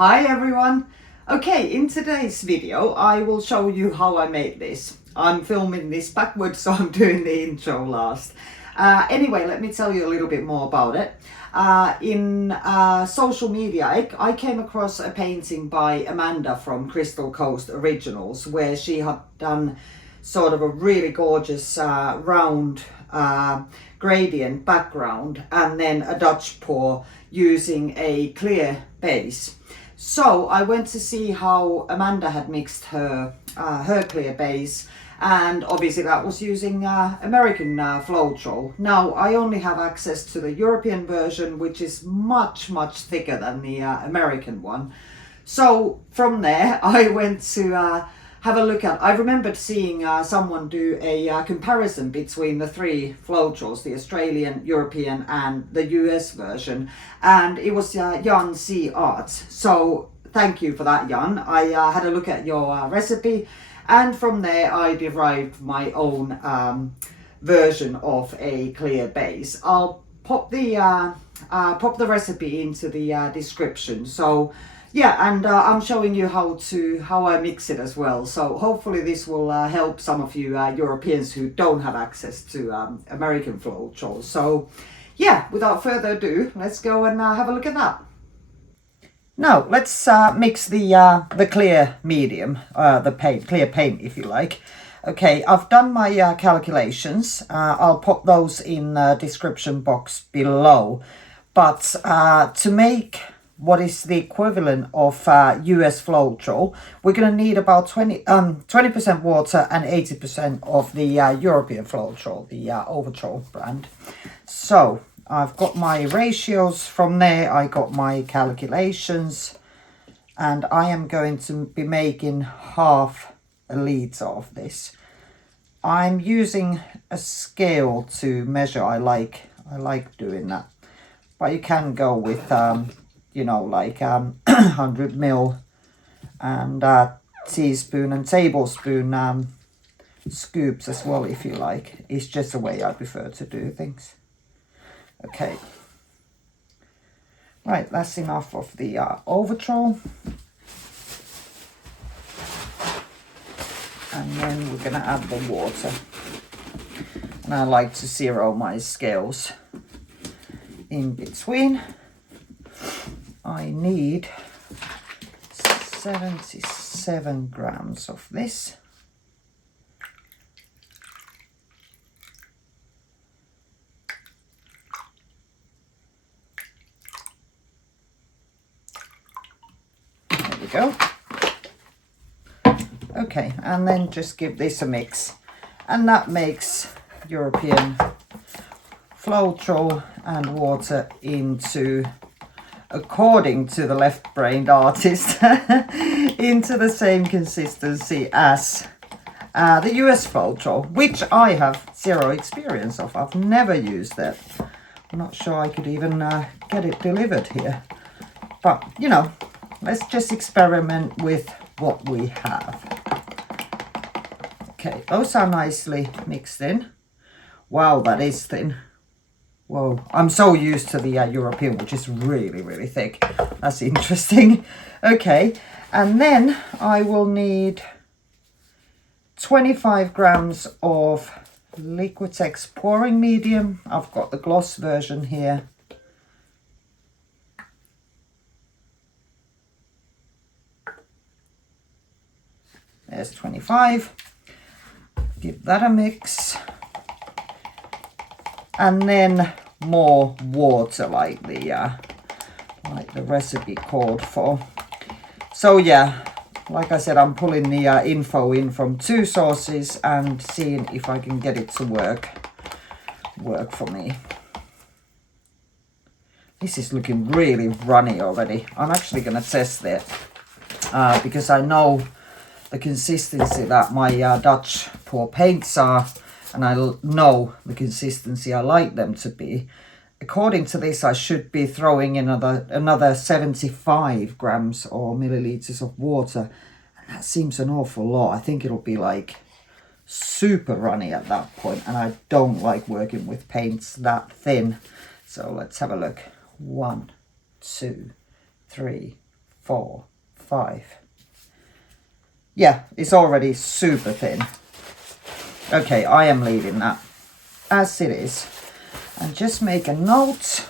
Hi everyone! Okay, in today's video I will show you how I made this. I'm filming this backwards, so I'm doing the intro last. Anyway, let me tell you a little bit more about it. In social media, I came across a painting by Amanda from Crystal Coast Originals, where she had done sort of a really gorgeous round gradient background and then a Dutch pour using a clear base. So I went to see how Amanda had mixed her clear base, and obviously that was using American Floetrol. Now I only have access to the European version, which is much thicker than the American one. So from there I went to have a look at. I remembered seeing someone do a comparison between the three Floetrols, the Australian, European and the US version, and it was Jan C. Arts. So thank you for that, Jan. I had a look at your recipe, and from there I derived my own version of a clear base. I'll pop the recipe into the description. So yeah, and I'm showing you how I mix it as well. So hopefully this will help some of you Europeans who don't have access to American Floetrol. So yeah, without further ado, let's go and have a look at that. Now let's mix the clear medium, clear paint if you like. Okay, I've done my calculations. I'll pop those in the description box below. But to make what is the equivalent of US Floetrol, we're going to need about 20% water and 80% of the European Floetrol, the Owatrol brand. So I've got my ratios from there, I got my calculations, and I am going to be making half a litre of this. I'm using a scale to measure. I like doing that, but you can go with you know, like 100 ml and teaspoon and tablespoon scoops as well if you like. It's just the way I prefer to do things. Okay, right, that's enough of the Owatrol, and then we're gonna add the water, and I like to zero my scales in between. I need 77 grams of this. There we go. Okay, and then just give this a mix, and that makes European Floetrol and water into, according to the left-brained artist, into the same consistency as the US Floetrol, which I have zero experience of. I've never used it. I'm not sure I could even get it delivered here. But, you know, let's just experiment with what we have. Okay, those are nicely mixed in. Wow, that is thin. Whoa, I'm so used to the European, which is really thick. That's interesting. Okay, and then I will need 25 grams of Liquitex pouring medium. I've got the gloss version here. There's 25. Give that a mix. And then more water like the recipe called for. So yeah, like I said, I'm pulling the info in from two sources and seeing if I can get it to work for me. This is looking really runny already. I'm actually going to test it because I know the consistency that my Dutch pour paints are, and I know the consistency I like them to be. According to this, I should be throwing in another 75 grams or milliliters of water. And that seems an awful lot. I think it'll be like super runny at that point, and I don't like working with paints that thin. So let's have a look. 1, 2, 3, 4, 5. Yeah, it's already super thin. Okay, I am leaving that as it is. And just make a note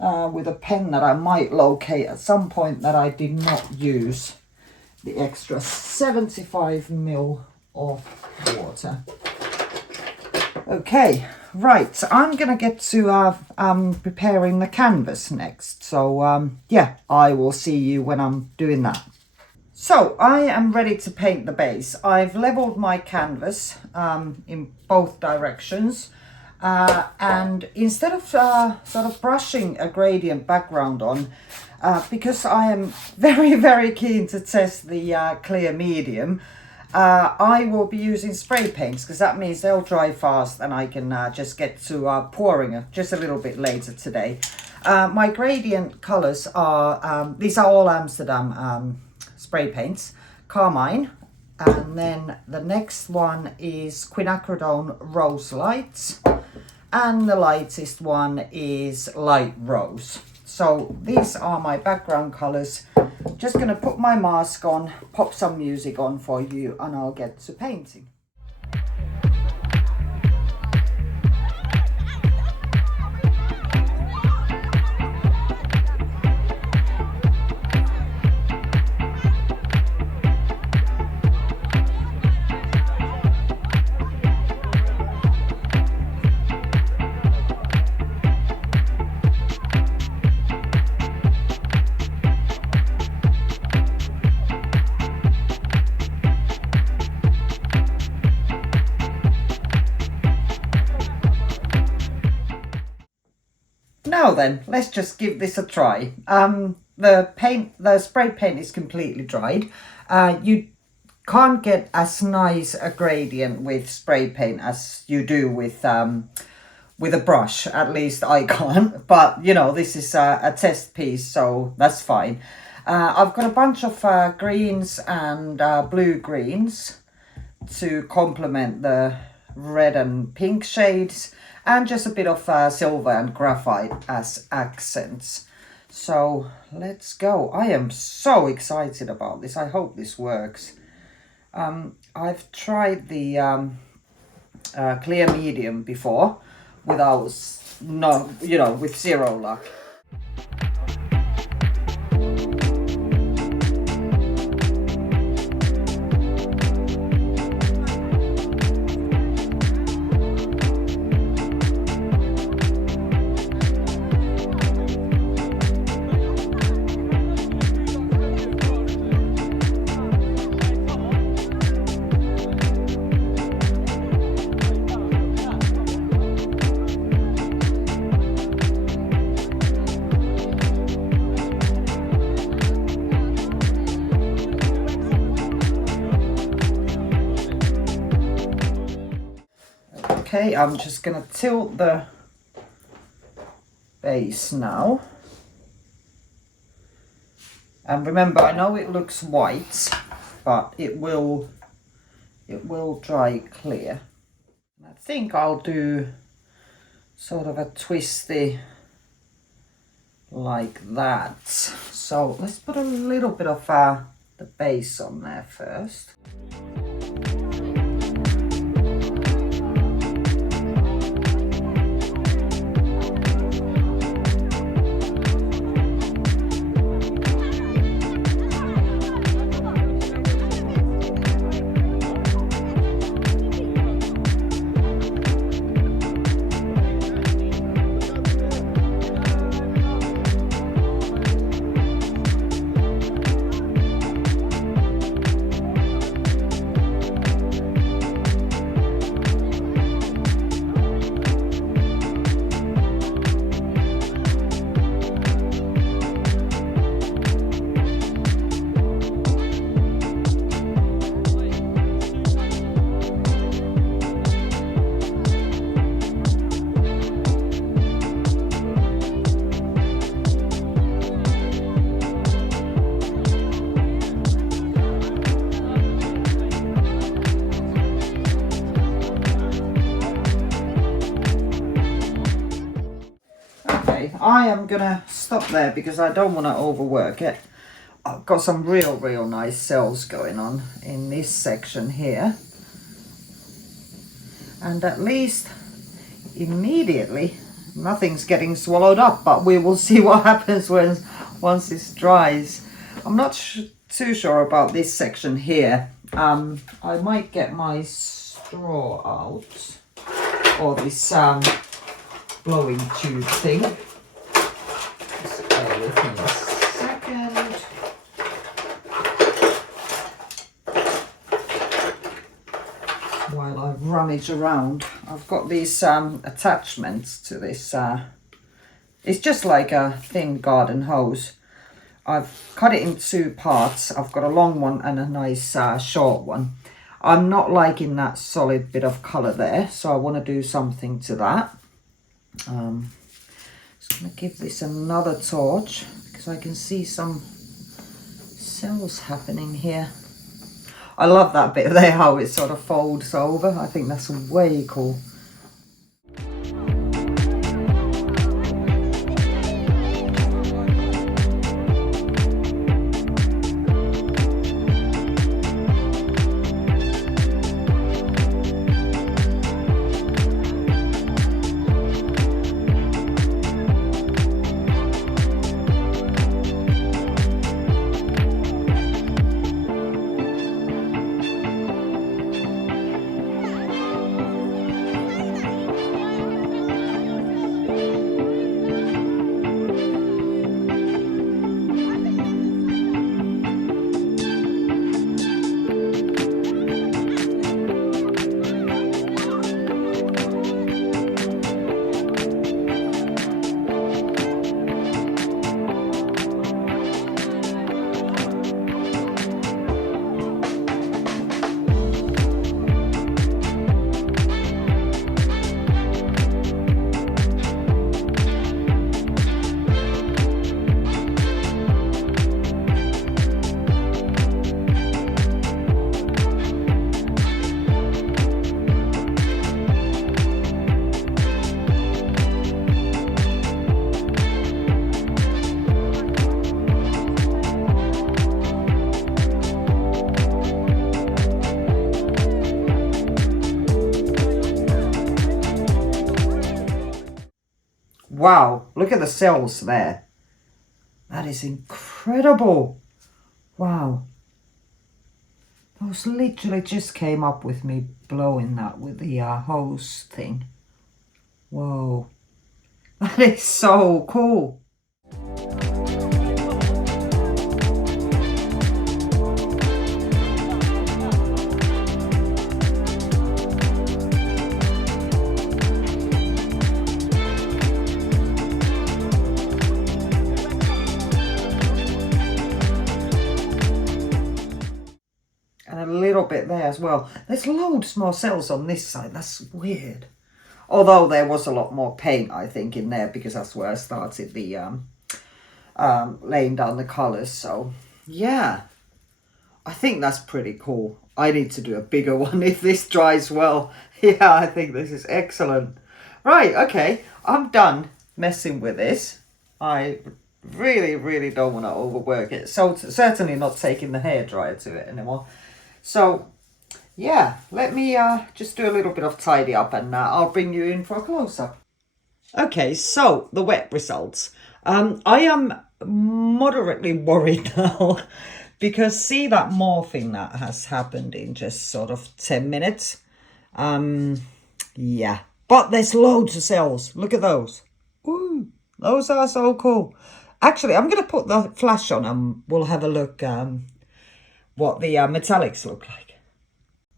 with a pen that I might locate at some point that I did not use the extra 75 ml of water. Okay, right, I'm gonna get to preparing the canvas next. So yeah, I will see you when I'm doing that. So I am ready to paint the base. I've leveled my canvas in both directions. And instead of sort of brushing a gradient background on, because I am very keen to test the clear medium, I will be using spray paints, because that means they'll dry fast and I can just get to pouring just a little bit later today. My gradient colours are, these are all Amsterdam spray paints, Carmine, and then the next one is quinacridone Rose Light, and the lightest one is Light Rose. So these are my background colours. Just going to put my mask on, pop some music on for you, and I'll get to painting. Now then, let's just give this a try. The spray paint is completely dried. You can't get as nice a gradient with spray paint as you do with a brush. At least I can't. But you know, this is a test piece, so that's fine. I've got a bunch of greens and blue greens to complement the red and pink shades, and just a bit of silver and graphite as accents. So let's go. I am so excited about this. I hope this works. I've tried the clear medium before without, with zero luck. Okay, I'm just gonna tilt the base now. And remember, I know it looks white, but it will dry clear. I think I'll do sort of a twisty like that. So let's put a little bit of the base on there first. Okay, I am gonna stop there because I don't want to overwork it. I've got some real nice cells going on in this section here. And at least immediately nothing's getting swallowed up, but we will see what happens once this dries. I'm not too sure about this section here. I might get my straw out, or this blowing tube thing. Just bear with me a second. While I rummage around, I've got these attachments to this. It's just like a thin garden hose. I've cut it in 2 parts. I've got a long one and a nice short one. I'm not liking that solid bit of colour there, so I want to do something to that. Just going to give this another torch because I can see some cells happening here. I love that bit there, how it sort of folds over. I think that's way cool. Wow, look at the cells there. That is incredible. Wow. Those literally just came up with me blowing that with the hose thing. Whoa. That is so cool. A little bit there as well. There's loads more cells on this side. That's weird. Although there was a lot more paint, I think, in there because that's where I started the laying down the colours. So yeah, I think that's pretty cool. I need to do a bigger one if this dries well. Yeah, I think this is excellent. Right, okay, I'm done messing with this. I really don't want to overwork it. So certainly not taking the hairdryer to it anymore. So yeah, let me just do a little bit of tidy up and I'll bring you in for a close-up. Okay, so the wet results. I am moderately worried now because see that morphing that has happened in just sort of 10 minutes. Yeah, but there's loads of cells. Look at those. Ooh, those are so cool. Actually, I'm going to put the flash on and we'll have a look what the metallics look like.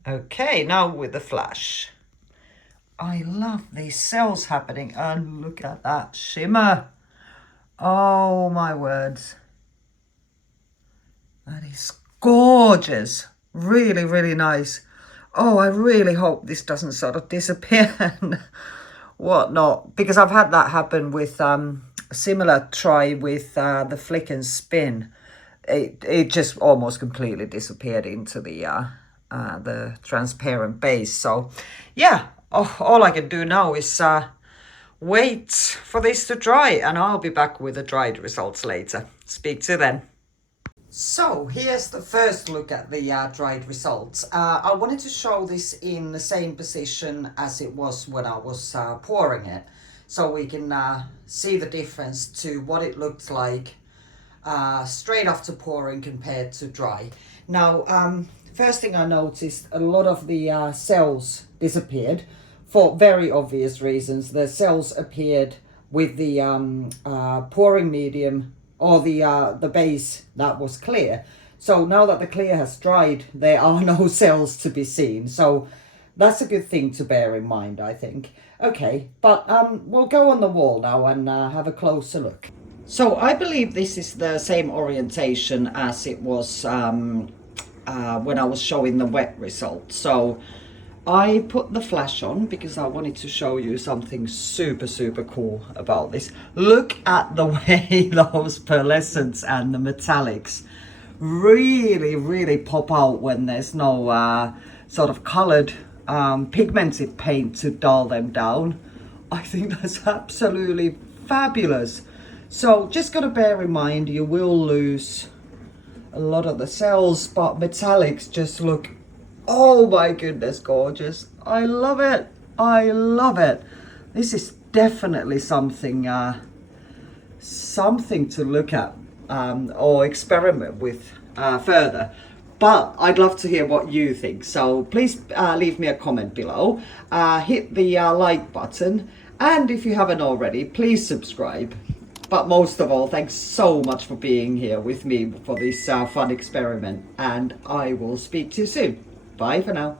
Okay, now with the flash. I love these cells happening and look at that shimmer. Oh my words. That is gorgeous. Really nice. Oh, I really hope this doesn't sort of disappear and whatnot, because I've had that happen with a similar try with the flick and spin. It just almost completely disappeared into the transparent base. So yeah, all I can do now is wait for this to dry, and I'll be back with the dried results later. Speak to you then. So here's the first look at the dried results. I wanted to show this in the same position as it was when I was pouring it, so we can see the difference to what it looked like straight after pouring compared to dry. Now, first thing I noticed, a lot of the cells disappeared for very obvious reasons. The cells appeared with the pouring medium or the base that was clear. So now that the clear has dried, there are no cells to be seen. So that's a good thing to bear in mind, I think. Okay, but we'll go on the wall now and have a closer look. So I believe this is the same orientation as it was when I was showing the wet result. So I put the flash on because I wanted to show you something super cool about this. Look at the way those pearlescents and the metallics really pop out when there's no sort of colored pigmented paint to dull them down. I think that's absolutely fabulous. So just got to bear in mind you will lose a lot of the cells, but metallics just look, oh my goodness, gorgeous. I love it. I love it. This is definitely something something to look at or experiment with further. But I'd love to hear what you think. So please leave me a comment below. Hit the like button. And if you haven't already, please subscribe. But most of all, thanks so much for being here with me for this fun experiment. And I will speak to you soon. Bye for now.